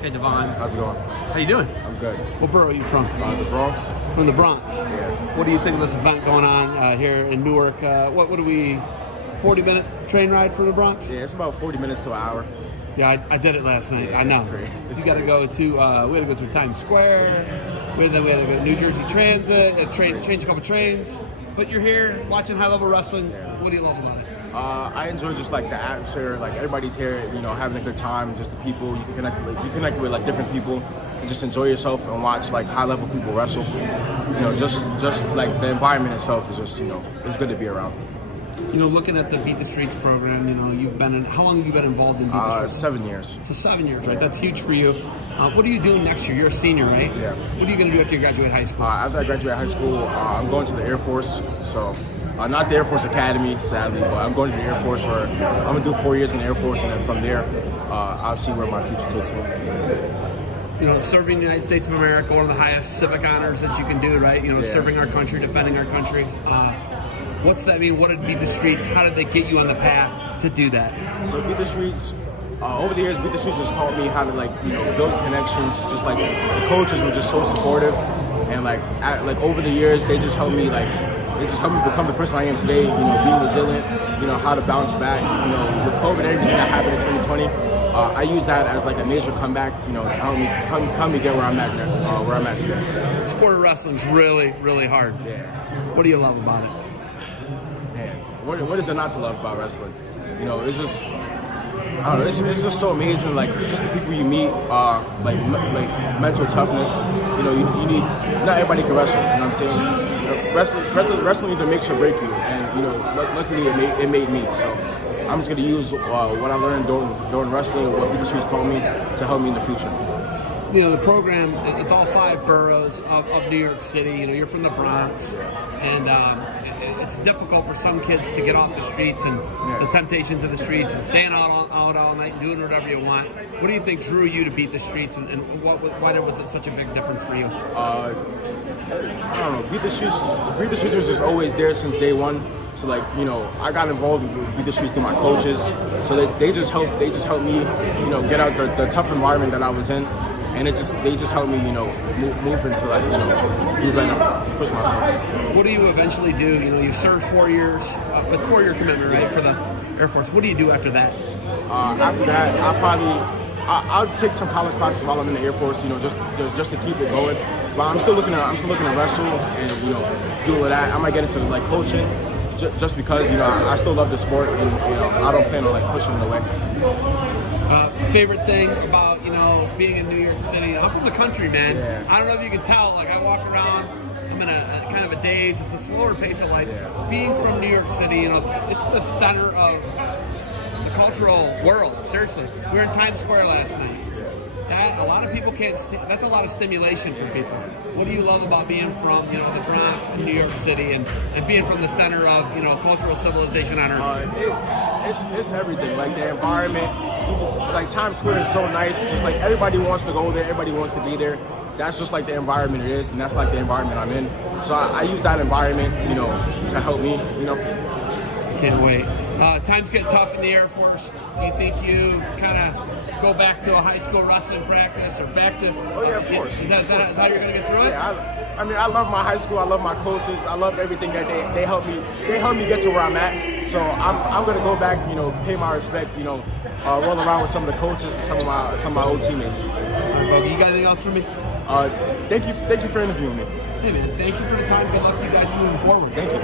Hey, Devon. How's it going? How you doing? I'm good. What borough are you from? The Bronx? From the Bronx. Yeah. What do you think of this event going on here in Newark? What do we, 40-minute train ride from the Bronx? Yeah, it's about 40 minutes to an hour. Yeah, I did it last night. Yeah, I know. it's You got to go to, we had to go through Times Square. Then we had to go to New Jersey Transit, change a couple trains. But you're here watching high-level wrestling. Yeah. What do you love about it? I enjoy just like the atmosphere, like everybody's here, having a good time, just the people, you connect with like different people, and just enjoy yourself and watch like high level people wrestle. Just like the environment itself is just, it's good to be around. Looking at the Beat the Streets program, how long have you been involved in Beat the Streets? 7 years. So 7 years, right? That's huge for you. What are you doing next year? You're a senior, right? Yeah. What are you going to do after you graduate high school? After I graduate high school, I'm going to the Air Force, so not the Air Force Academy, sadly, but I'm going to the Air Force where I'm going to do 4 years in the Air Force, and then from there, I'll see where my future takes me. Serving the United States of America, one of the highest civic honors that you can do, right? Yeah. Serving our country, defending our country. What's that mean? What did Beat the Streets, how did they get you on the path to do that? So Beat the Streets, over the years, Beat the Streets just taught me how to build connections. Just like the coaches were just so supportive, and over the years, they just helped me become the person I am today. Being resilient. How to bounce back. With COVID and everything that happened in 2020, I use that as like a major comeback. To help me get where I'm at today. Sport of wrestling's really, really hard. Yeah. What do you love about it? Man, what is there not to love about wrestling? It's just, I don't know, it's just so amazing. Like just the people you meet, like mental toughness. You need. Not everybody can wrestle. You know what I'm saying? Wrestling either makes or break you, and luckily it made me. So I'm just gonna use what I learned during wrestling, what Beat the Streets taught me, to help me in the future. The program, it's all 5 boroughs of New York City. You're from the Bronx, and it's difficult for some kids to get off the streets and the temptations of the streets and staying out all night and doing whatever you want. What do you think drew you to Beat the Streets, and why was it such a big difference for you? I don't know. Beat the Streets was just always there since day one. So I got involved with Beat the Streets through my coaches. So they just helped me, get out the tough environment that I was in. And they just helped me, move into do better, push myself. What do you eventually do? You served 4 years. It's 4-year commitment, right, for the Air Force. What do you do after that? After that, I'll take some college classes while I'm in the Air Force, just to keep it going. But I'm still looking to wrestle and do all of that. I might get into coaching, just because I still love the sport, and I don't plan on pushing it away. Favorite thing about being in New York City? I'm from the country, man. Yeah. I don't know if you can tell. I walk around. I'm in a kind of a daze. It's a slower pace of life. Yeah. Being from New York City, it's the center of the cultural world. Seriously, we were in Times Square last night. A lot of people can't. That's a lot of stimulation for people. What do you love about being from the Bronx and New York City, and being from the center of cultural civilization on Earth? It's everything. Like the environment. Times Square is so nice. Just everybody wants to go there. Everybody wants to be there. That's just the environment it is, and that's the environment I'm in. So I use that environment, to help me. I can't wait. Times get tough in the Air Force. Do you think you kind of go back to a high school wrestling practice or back to? Oh yeah, of course. Is that how you're going to get through it? Yeah, I love my high school. I love my coaches. I love everything that they help me. They help me get to where I'm at. So I'm going to go back, pay my respect. Roll around with some of the coaches and some of my old teammates. All right, Bogie, you got anything else for me? Thank you for interviewing me. Hey man, thank you for the time. Good luck to you guys moving forward. Thank you.